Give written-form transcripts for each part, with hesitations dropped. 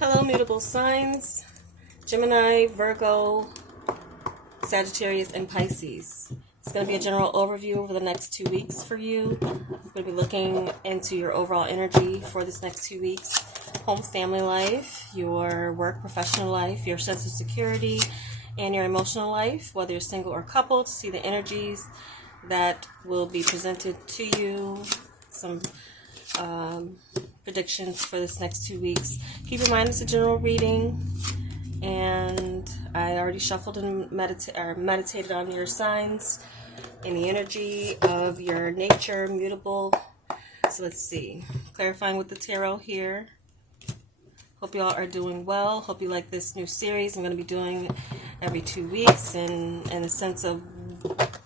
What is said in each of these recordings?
Hello, mutable signs, Gemini, Virgo, Sagittarius, and Pisces. It's going to be a general overview over the next 2 weeks for you. I'm going to be looking into your overall energy for this next 2 weeks. Home, family life, your work, professional life, your sense of security, and your emotional life, whether you're single or couple, to see the energies that will be presented to you. Some predictions for this next 2 weeks. Keep in mind it's a general reading, and I already shuffled and meditated on your signs and the energy of your nature, mutable. So let's see. Clarifying with the tarot here. Hope you all are doing well. Hope you like this new series I'm going to be doing every 2 weeks, and in the sense of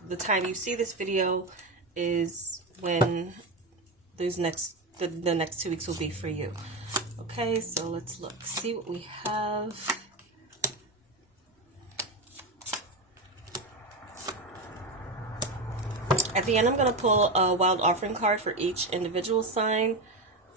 the time you see this video is when the next 2 weeks will be for you. Okay, so let's look, see what we have. At the end, I'm going to pull a wild offering card for each individual sign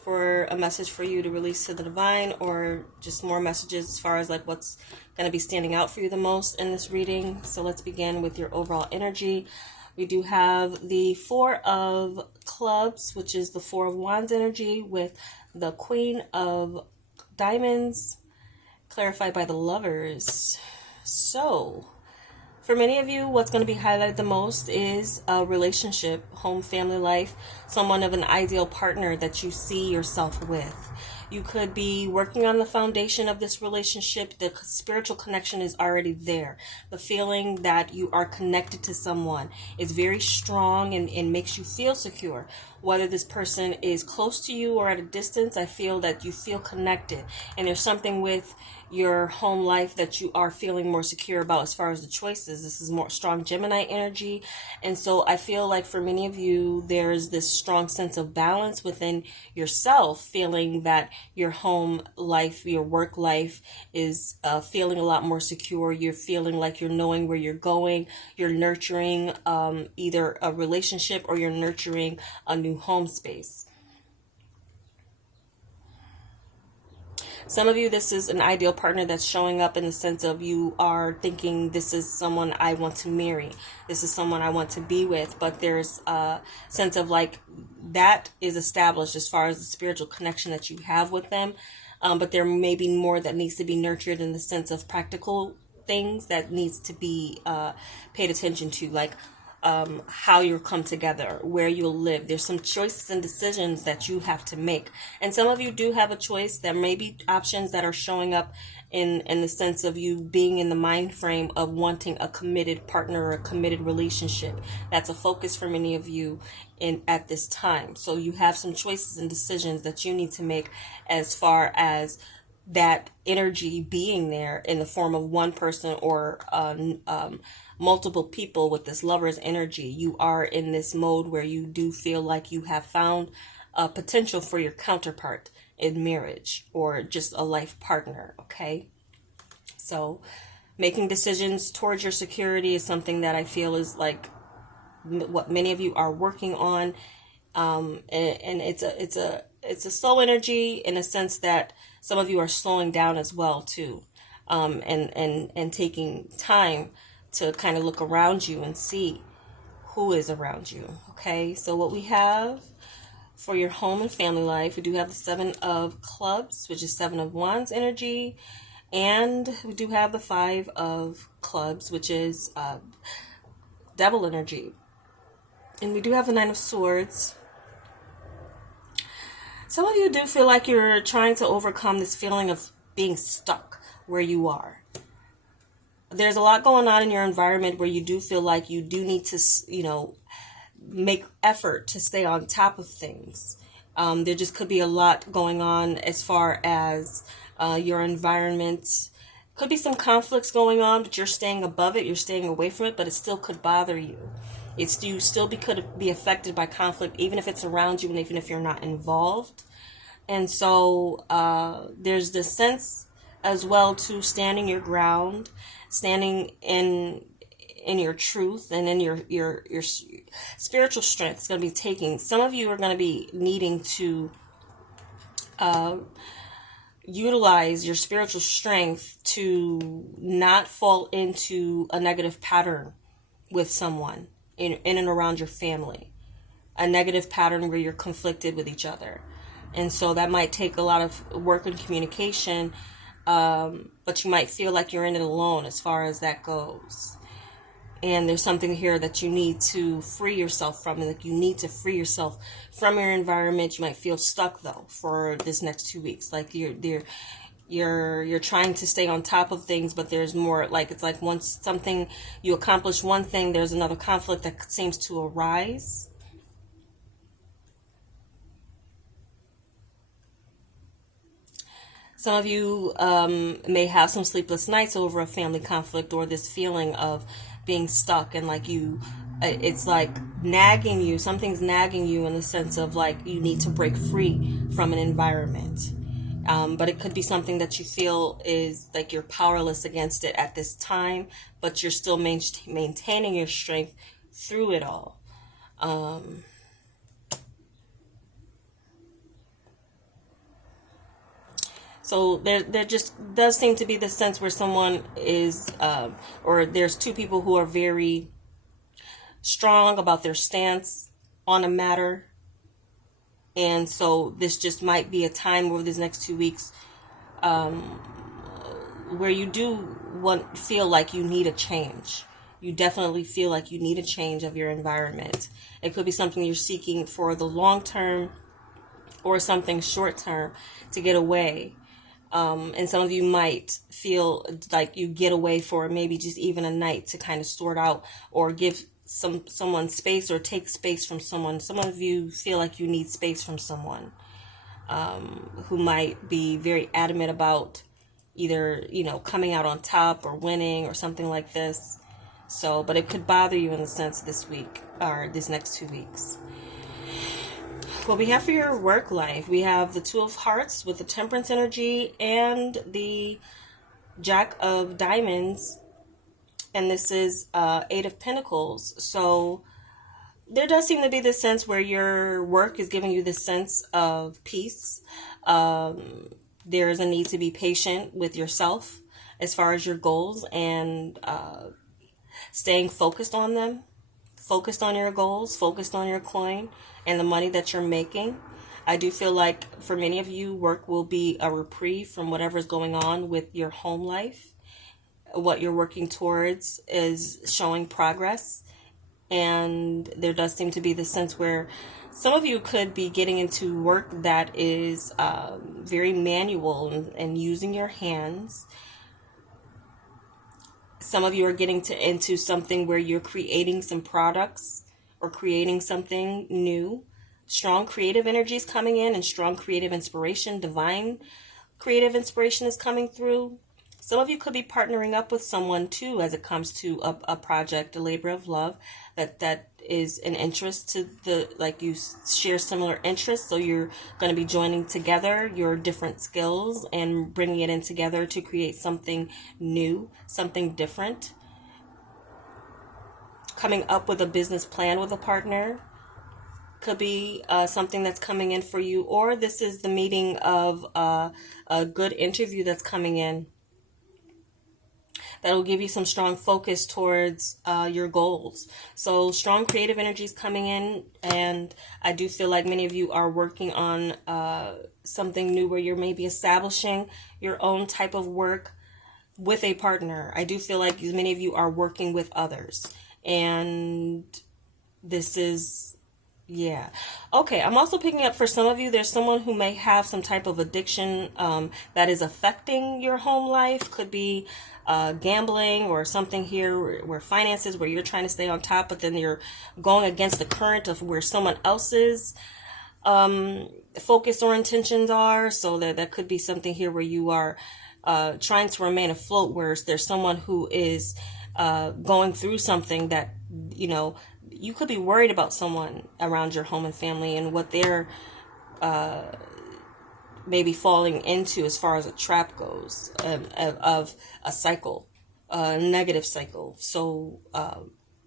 for a message for you to release to the divine, or just more messages as far as like what's going to be standing out for you the most in this reading. So let's begin with your overall energy. We do have the Four of Clubs, which is the Four of Wands energy, with the Queen of Diamonds, clarified by the Lovers. So, for many of you, what's going to be highlighted the most is a relationship, home, family life, someone of an ideal partner that you see yourself with. You could be working on the foundation of this relationship. The spiritual connection is already there. The feeling that you are connected to someone is very strong and makes you feel secure. Whether this person is close to you or at a distance, I feel that you feel connected. And there's something with your home life that you are feeling more secure about as far as the choices. This is more strong Gemini energy. And so I feel like for many of you, there's this strong sense of balance within yourself, feeling that your home life, your work life is feeling a lot more secure. You're feeling like you're knowing where you're going. You're nurturing either a relationship or you're nurturing a new home space. Some of you, this is an ideal partner that's showing up in the sense of you are thinking, this is someone I want to marry. This is someone I want to be with. But there's a sense of like that is established as far as the spiritual connection that you have with them. But there may be more that needs to be nurtured in the sense of practical things that needs to be paid attention to, like how you come together, where you'll live. There's some choices and decisions that you have to make. And some of you do have a choice. There may be options that are showing up in the sense of you being in the mind frame of wanting a committed partner or a committed relationship. That's a focus for many of you at this time. So you have some choices and decisions that you need to make as far as that energy being there in the form of one person or multiple people with this lover's energy. You are in this mode where you do feel like you have found a potential for your counterpart in marriage or just a life partner, okay? So making decisions towards your security is something that I feel is like what many of you are working on. And it's a slow energy in a sense that some of you are slowing down as well too, and taking time to kind of look around you and see who is around you. Okay, so what we have for your home and family life, we do have the Seven of Clubs, which is Seven of Wands energy, and we do have the Five of Clubs, which is Devil energy, and we do have the Nine of Swords. Some of you do feel like you're trying to overcome this feeling of being stuck where you are. There's a lot going on in your environment where you do feel like you do need to, make effort to stay on top of things. There just could be a lot going on as far as your environment. Could be some conflicts going on, but you're staying above it. You're staying away from it, but it still could bother you. You still could be affected by conflict, even if it's around you and even if you're not involved. And so there's this sense as well to standing your ground, standing in your truth and in your spiritual strength. Is going to be taking. Some of you are going to be needing to utilize your spiritual strength to not fall into a negative pattern with someone in and around your family, a negative pattern where you're conflicted with each other. And so that might take a lot of work and communication, but you might feel like you're in it alone as far as that goes. And there's something here that you need to free yourself from. Like, you need to free yourself from your environment. You might feel stuck though for this next 2 weeks. Like you're trying to stay on top of things, but there's more. Like, it's like once something, you accomplish one thing, there's another conflict that seems to arise. Some of you may have some sleepless nights over a family conflict, or this feeling of being stuck, and like it's like nagging you. Something's nagging you in the sense of like you need to break free from an environment. But it could be something that you feel is like you're powerless against it at this time, but you're still maintaining your strength through it all. So there just does seem to be the sense where someone is, or there's two people who are very strong about their stance on a matter. And so this just might be a time over these next 2 weeks where you do feel like you need a change. You definitely feel like you need a change of your environment. It could be something you're seeking for the long term or something short term to get away. And some of you might feel like you get away for maybe just even a night to kind of sort out or give someone space or take space from someone. Some of you feel like you need space from someone who might be very adamant about either, coming out on top or winning or something like this. So, but it could bother you in the sense this week or this next 2 weeks. What we have for your work life, we have the Two of Hearts with the Temperance energy and the Jack of Diamonds, and this is Eight of Pentacles. So there does seem to be this sense where your work is giving you this sense of peace. There is a need to be patient with yourself as far as your goals and staying focused on them, focused on your goals, focused on your coin and the money that you're making. I do feel like for many of you, work will be a reprieve from whatever's going on with your home life. What you're working towards is showing progress. And there does seem to be the sense where some of you could be getting into work that is very manual and using your hands. Some of you are getting into something where you're creating some products or creating something new. Strong creative energy is coming in and strong creative inspiration, divine creative inspiration is coming through. Some of you could be partnering up with someone too as it comes to a project, a labor of love that is an interest to you share similar interests. So you're going to be joining together your different skills and bringing it in together to create something new, something different. Coming up with a business plan with a partner could be something that's coming in for you, or this is the meeting of a good interview that's coming in that will give you some strong focus towards your goals. So strong creative energy is coming in, and I do feel like many of you are working on something new where you're maybe establishing your own type of work with a partner. I do feel like many of you are working with others, and this is, yeah. Okay, I'm also picking up for some of you, there's someone who may have some type of addiction that is affecting your home life. Could be gambling or something here where finances, where you're trying to stay on top, but then you're going against the current of where someone else's focus or intentions are. So that could be something here where you are trying to remain afloat, where there's someone who is going through something that, you could be worried about someone around your home and family and what they're maybe falling into as far as a trap goes, of a cycle, a negative cycle. So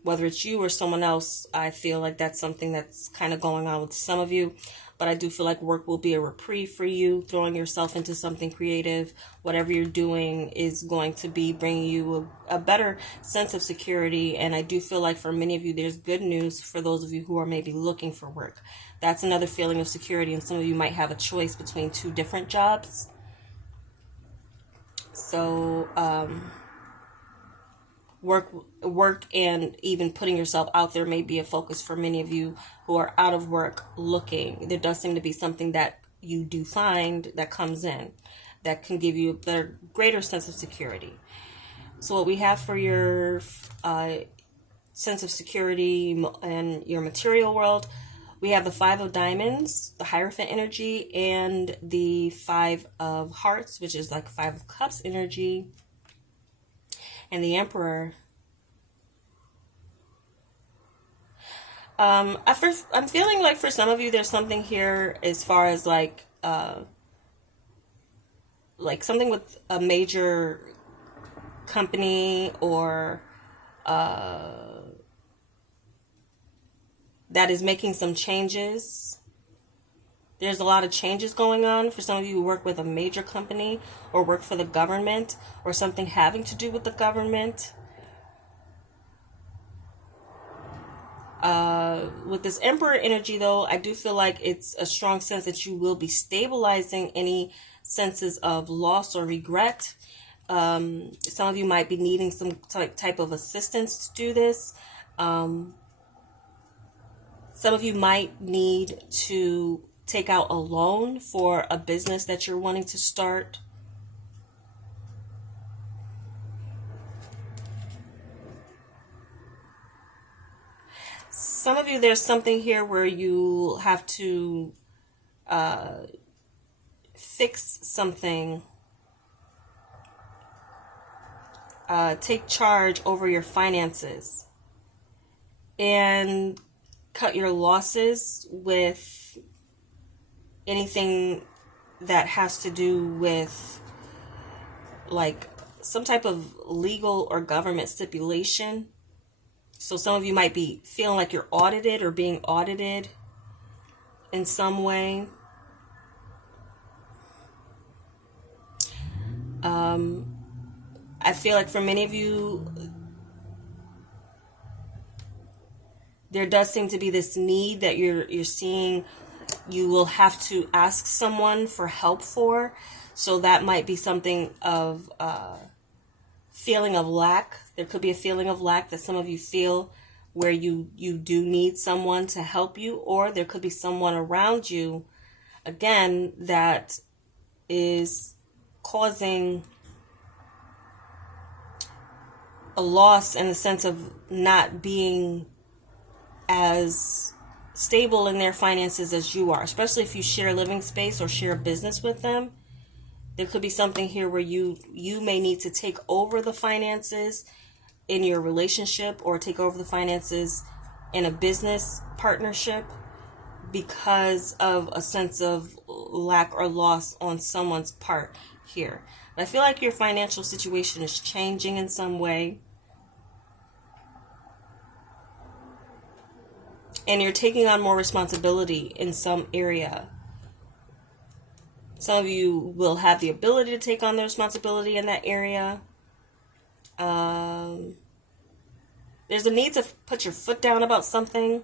whether it's you or someone else, I feel like that's something that's kind of going on with some of you. but I do feel like work will be a reprieve for you. Throwing yourself into something creative, whatever you're doing is going to be bringing you a better sense of security. And I do feel like for many of you, there's good news for those of you who are maybe looking for work. That's another feeling of security, and some of you might have a choice between two different jobs. So, work and even putting yourself out there may be a focus for many of you who are out of work looking. There does seem to be something that you do find that comes in that can give you a better, greater sense of security. So what we have for your sense of security and your material world, we have the Five of Diamonds, the Hierophant energy, and the Five of Hearts, which is like Five of Cups energy, and the Emperor. I'm feeling like for some of you, there's something here as far as like something with a major company or that is making some changes. There's a lot of changes going on for some of you who work with a major company or work for the government or something having to do with the government. With this Emperor energy, though, I do feel like it's a strong sense that you will be stabilizing any senses of loss or regret. Some of you might be needing some type of assistance to do this. Some of you might need to take out a loan for a business that you're wanting to start. Some of you, there's something here where you have to fix something, take charge over your finances, and cut your losses with anything that has to do with like some type of legal or government stipulation. So some of you might be feeling like you're audited or being audited in some way. I feel like for many of you, there does seem to be this need that you're seeing you will have to ask someone for help for. So that might be something of feeling of lack. There could be a feeling of lack that some of you feel where you do need someone to help you, or there could be someone around you, again, that is causing a loss in the sense of not being as stable in their finances as you are, especially if you share living space or share business with them. There could be something here where you may need to take over the finances in your relationship or take over the finances in a business partnership because of a sense of lack or loss on someone's part here. But I feel like your financial situation is changing in some way. And you're taking on more responsibility in some area. Some of you will have the ability to take on the responsibility in that area. There's a need to put your foot down about something,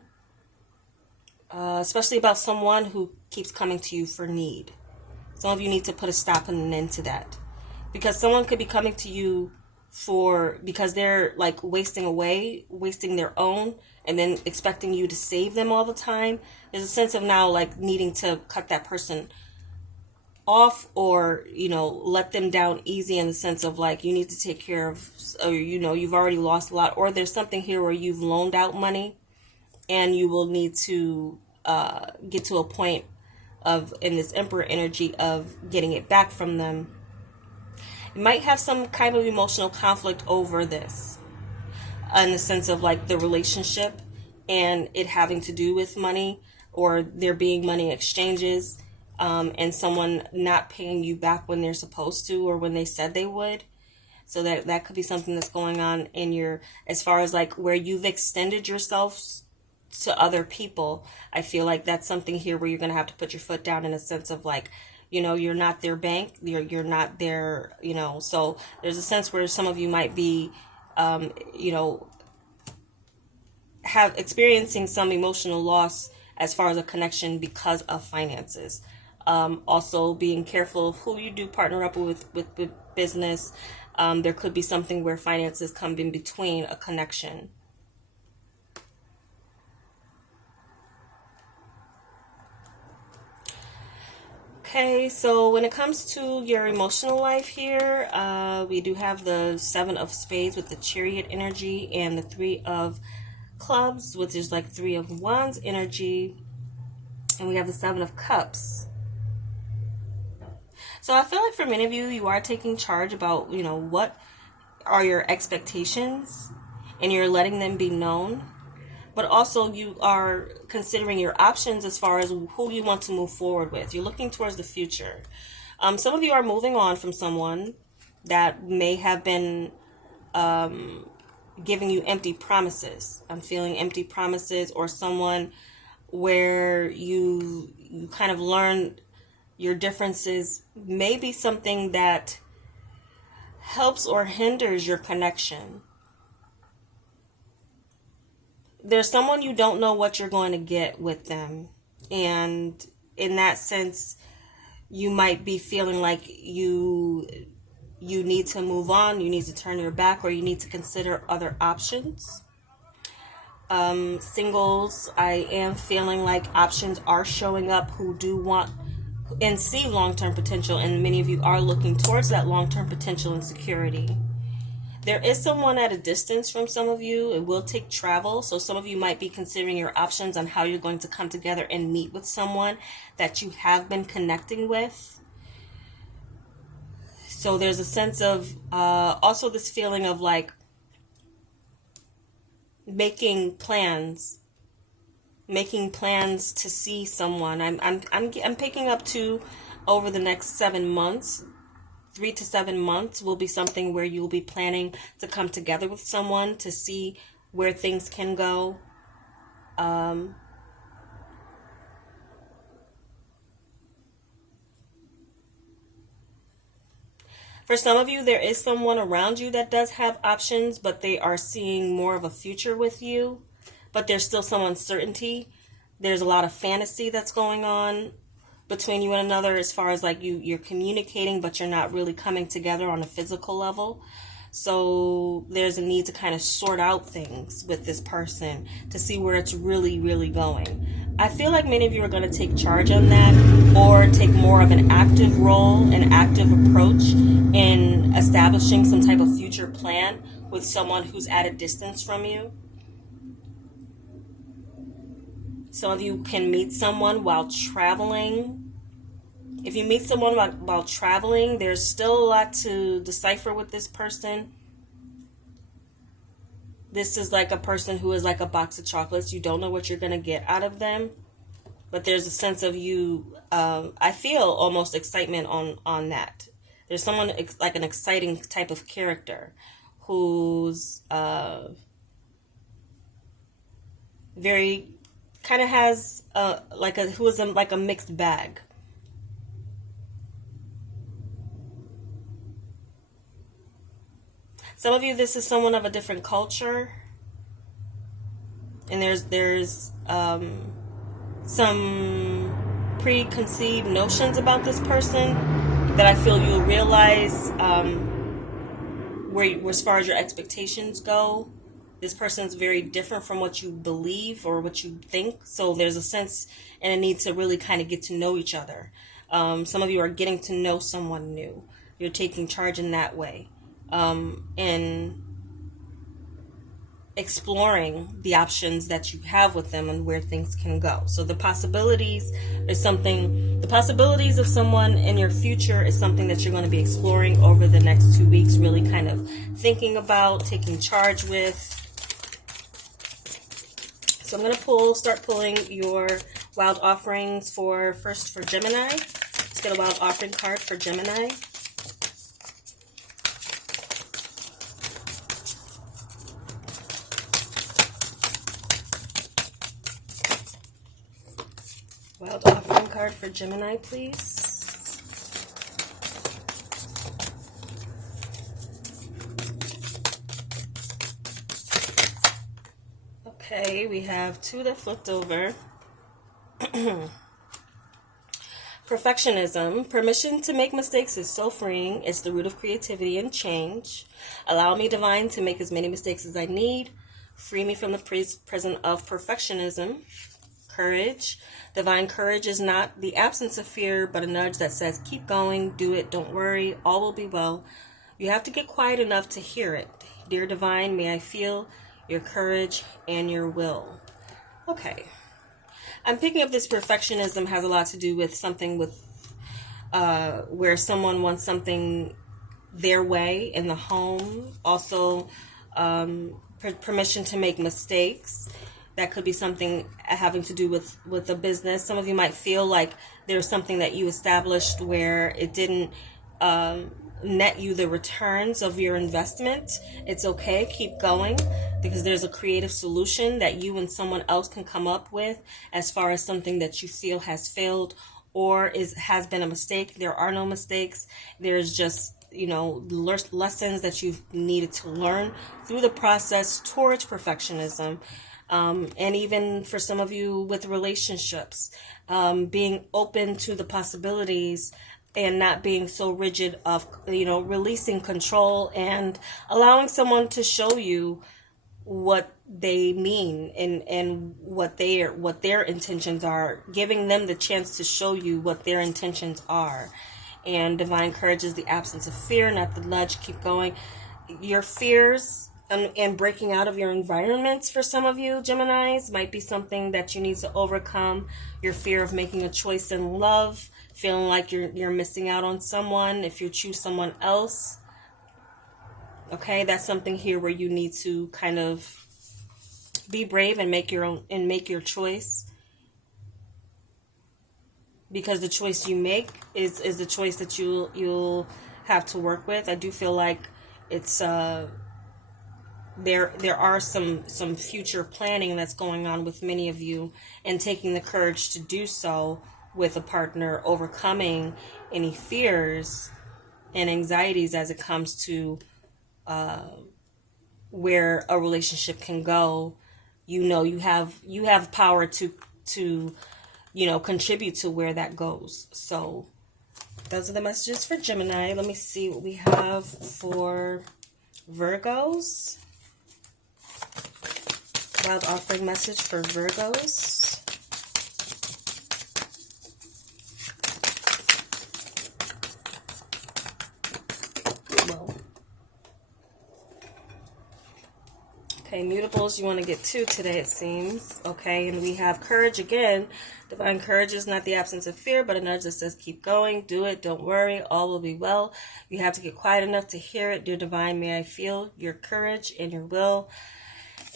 especially about someone who keeps coming to you for need. Some of you need to put a stop and an end to that, because someone could be coming to you because they're like wasting their own, and then expecting you to save them all the time. There's a sense of now like needing to cut that person off, or let them down easy, in the sense of like you need to take care of, or you've already lost a lot, or there's something here where you've loaned out money and you will need to get to a point of, in this Emperor energy, of getting it back from them. You might have some kind of emotional conflict over this, in the sense of like the relationship and it having to do with money, or there being money exchanges, and someone not paying you back when they're supposed to or when they said they would. So that could be something that's going on in your, as far as like where you've extended yourself to other people, I feel like that's something here where you're going to have to put your foot down in a sense of like, you know, you're not their bank, you're not their, you know, so there's a sense where some of you might be, you know, have experiencing some emotional loss as far as a connection because of finances. Also being careful of who you do partner up with business. There could be something where finances come in between a connection. Okay, so when it comes to your emotional life here, we do have the Seven of Spades with the Chariot energy and the Three of Clubs, which is like Three of Wands energy, and we have the Seven of Cups. So I feel like for many of you, you are taking charge about, you know, what are your expectations, and you're letting them be known. But also you are considering your options as far as who you want to move forward with. You're looking towards the future. Some of you are moving on from someone that may have been giving you empty promises. I'm feeling empty promises, or someone where you kind of learned your differences may be something that helps or hinders your connection. There's someone you don't know what you're going to get with them. And in that sense, you might be feeling like you need to move on, you need to turn your back, or you need to consider other options. Singles, I am feeling like options are showing up who do want and see long-term potential, and many of you are looking towards that long-term potential and security. There is someone at a distance from some of you. It will take travel. So some of you might be considering your options on how you're going to come together and meet with someone that you have been connecting with. So there's a sense of also this feeling of like making plans to see someone. I'm picking up to over the next 7 months. 3 to 7 months will be something where you'll be planning to come together with someone to see where things can go. For some of you, there is someone around you that does have options, but they are seeing more of a future with you. But there's still some uncertainty. There's a lot of fantasy that's going on between you and another, as far as like you're communicating, but you're not really coming together on a physical level. So there's a need to kind of sort out things with this person to see where it's really, really going. I feel like many of you are going to take charge on that, or take more of an active role, an active approach in establishing some type of future plan with someone who's at a distance from you. Some of you can meet someone while traveling. If you meet someone while traveling, there's still a lot to decipher with this person. This is like a person who is like a box of chocolates. You don't know what you're going to get out of them. But there's a sense of you, I feel almost excitement on that. There's someone like an exciting type of character who's very... kind of has who is like a mixed bag. Some of you, this is someone of a different culture, and there's some preconceived notions about this person that I feel you'll realize where as far as your expectations go. This person's very different from what you believe or what you think. So there's a sense and a need to really kind of get to know each other. Some of you are getting to know someone new. You're taking charge in that way. And exploring the options that you have with them and where things can go. So the possibilities of someone in your future is something that you're going to be exploring over the next 2 weeks, really kind of thinking about, taking charge with. So I'm going to start pulling your wild offerings first for Gemini. Let's get a wild offering card for Gemini. card for Gemini, please. Okay, we have 2 that flipped over. Perfectionism. Permission to make mistakes is so freeing. It's the root of creativity and change. Allow me, divine, to make as many mistakes as I need. Free me from the prison of perfectionism. Courage. Divine courage is not the absence of fear, but a nudge that says, keep going, do it, don't worry, all will be well. You have to get quiet enough to hear it. Dear divine, may I feel your courage and your will. Okay. I'm picking up this perfectionism has a lot to do with something with where someone wants something their way in the home. Also, permission to make mistakes. That could be something having to do with a business. Some of you might feel like there's something that you established where it didn't net you the returns of your investment. It's okay, keep going, because there's a creative solution that you and someone else can come up with as far as something that you feel has failed or has been a mistake. There are no mistakes. There's just, lessons that you've needed to learn through the process towards perfectionism. And even for some of you with relationships, being open to the possibilities and not being so rigid of, releasing control and allowing someone to show you what they mean and what their intentions are, giving them the chance to show you what their intentions are. And divine courage is the absence of fear, not the nudge, keep going. Your fears and breaking out of your environments for some of you, Geminis, might be something that you need to overcome. Your fear of making a choice in love, feeling like you're missing out on someone if you choose someone else. Okay, that's something here where you need to kind of be brave and make your choice. Because the choice you make is the choice that you'll have to work with. I do feel like it's there are some future planning that's going on with many of you, and taking the courage to do so with a partner, overcoming any fears and anxieties as it comes to where a relationship can go. You have power to contribute to where that goes. So those are the messages for Gemini. Let me see what we have for Virgos. Wild offering message for Virgos. Whoa. Okay, mutables, you want to get 2 today, it seems. Okay, and we have courage again. Divine courage is not the absence of fear, but a nudge that says keep going, do it, don't worry, all will be well. You have to get quiet enough to hear it. Dear divine, may I feel your courage and your will.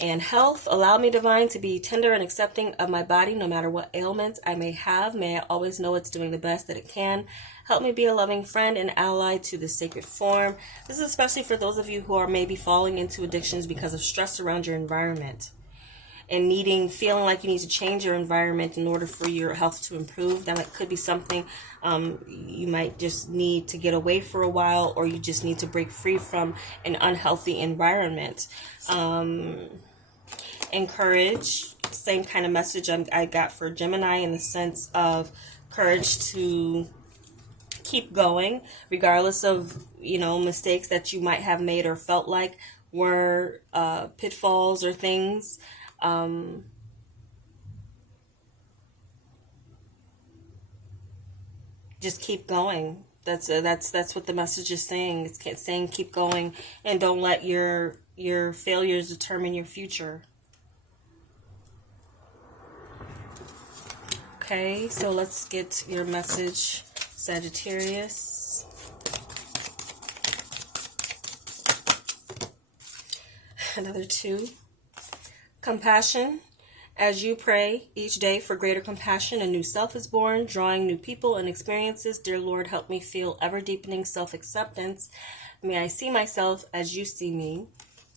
And health, allow me, divine, to be tender and accepting of my body, no matter what ailments I may have. May I always know it's doing the best that it can. Help me be a loving friend and ally to the sacred form. This is especially for those of you who are maybe falling into addictions because of stress around your environment and feeling like you need to change your environment in order for your health to improve. That could be something you might just need to get away for a while, or you just need to break free from an unhealthy environment. Encourage, same kind of message I got for Gemini, in the sense of courage to keep going regardless of mistakes that you might have made or felt like were pitfalls or things. Just keep going. That's what the message is saying. It's saying keep going and don't let your failures determine your future. Okay, so let's get your message, Sagittarius. Another 2. Compassion. As you pray each day for greater compassion, a new self is born, drawing new people and experiences. Dear Lord, help me feel ever-deepening self-acceptance. May I see myself as you see me.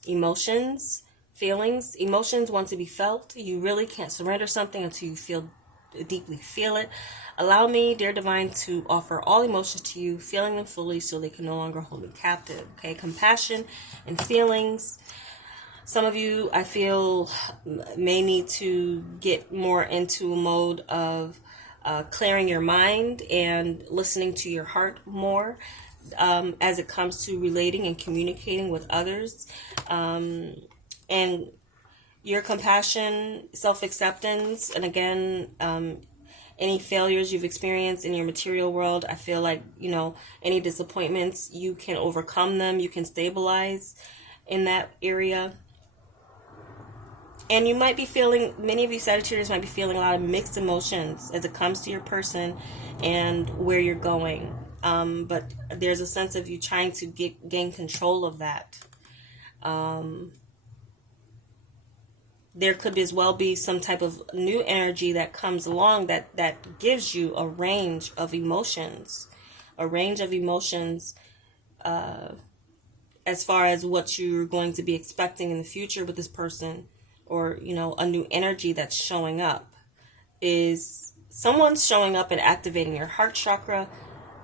Emotions, feelings. Emotions want to be felt. You really can't surrender something until you feel deeply feel it. Allow me, dear divine, to offer all emotions to you, feeling them fully so they can no longer hold me captive. Okay, compassion and feelings. Some of you, I feel, may need to get more into a mode of clearing your mind and listening to your heart more as it comes to relating and communicating with others. And your compassion, self-acceptance, and again, any failures you've experienced in your material world, I feel like, any disappointments, you can overcome them, you can stabilize in that area. And you might be feeling, many of you Sagittarius might be feeling a lot of mixed emotions as it comes to your person and where you're going. But there's a sense of you trying to gain control of that. There could as well be some type of new energy that comes along that gives you a range of emotions. As far as what you're going to be expecting in the future with this person, or a new energy that's showing up. Is someone's showing up and activating your heart chakra,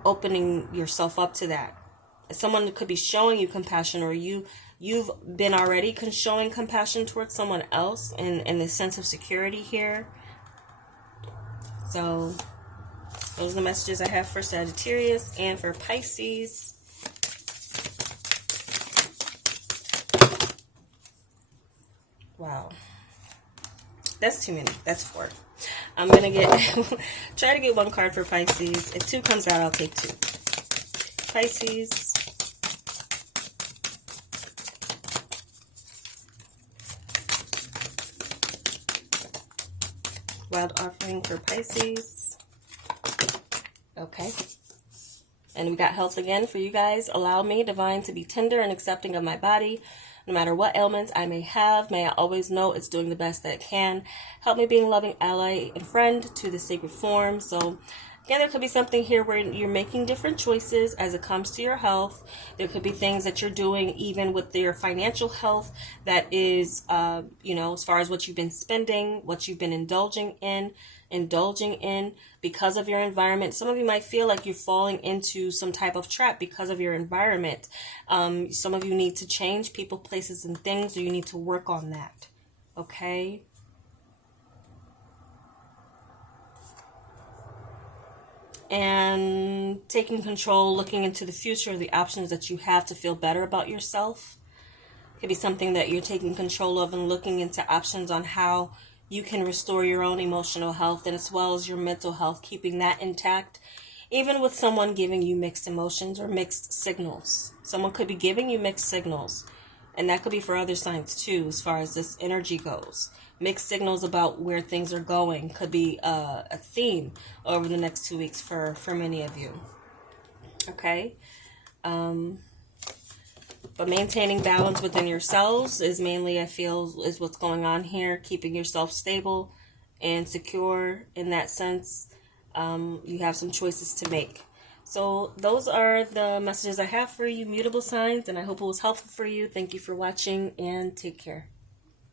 opening yourself up to that. Someone could be showing you compassion, or you've been already showing compassion towards someone else, and the sense of security here. So those are the messages I have for Sagittarius and for Pisces. Wow, that's too many. That's 4. I'm gonna try to get 1 card for Pisces. If 2 comes out, I'll take 2. Pisces. Wild offering for Pisces. Okay. And we got health again for you guys. Allow me, divine, to be tender and accepting of my body. No matter what ailments I may have, may I always know it's doing the best that it can. Help me being a loving ally and friend to the sacred form. So again, there could be something here where you're making different choices as it comes to your health. There could be things that you're doing even with your financial health that is, as far as what you've been spending, what you've been indulging in because of your environment. Some of you might feel like you're falling into some type of trap because of your environment. Some of you need to change people, places, and things, or you need to work on that. Okay? And taking control, looking into the future, the options that you have to feel better about yourself. It could be something that you're taking control of and looking into options on how you can restore your own emotional health and as well as your mental health, keeping that intact, even with someone giving you mixed emotions or mixed signals. Someone could be giving you mixed signals, and that could be for other signs too, as far as this energy goes. Mixed signals about where things are going could be a theme over the next 2 weeks for many of you. Okay? But maintaining balance within yourselves is mainly, I feel, is what's going on here. Keeping yourself stable and secure in that sense. You have some choices to make. So those are the messages I have for you, mutable signs, and I hope it was helpful for you. Thank you for watching, and take care.